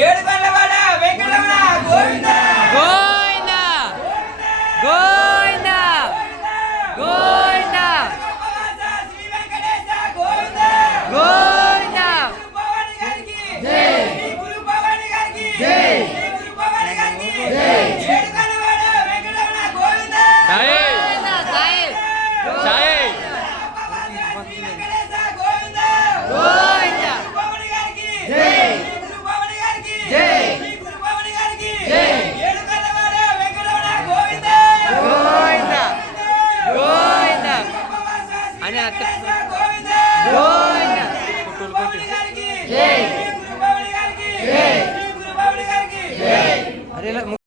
ఏడుకొండవాడ వెంకటరమణ గోవింద గోవింద గోవింద గోవింద శ్రీ వెంకటేశ గోవింద గోవింద భవాని గారికి జై గురు భవాని గారికి జై గురు భవాని గారికి ఏడుకొండవాడ వెంకటరమణ గోవింద జై జై జై శ్రీ వెంకటేశ గోవింద గోవింద భవాని గారికి జై గురు భవాని గారికి జై గురు భవాని గారికి జై ఏడుకొండవాడ వెంకటరమణ గోవింద గోవింద గోవింద అని అత్త గోవింద జై జై అరే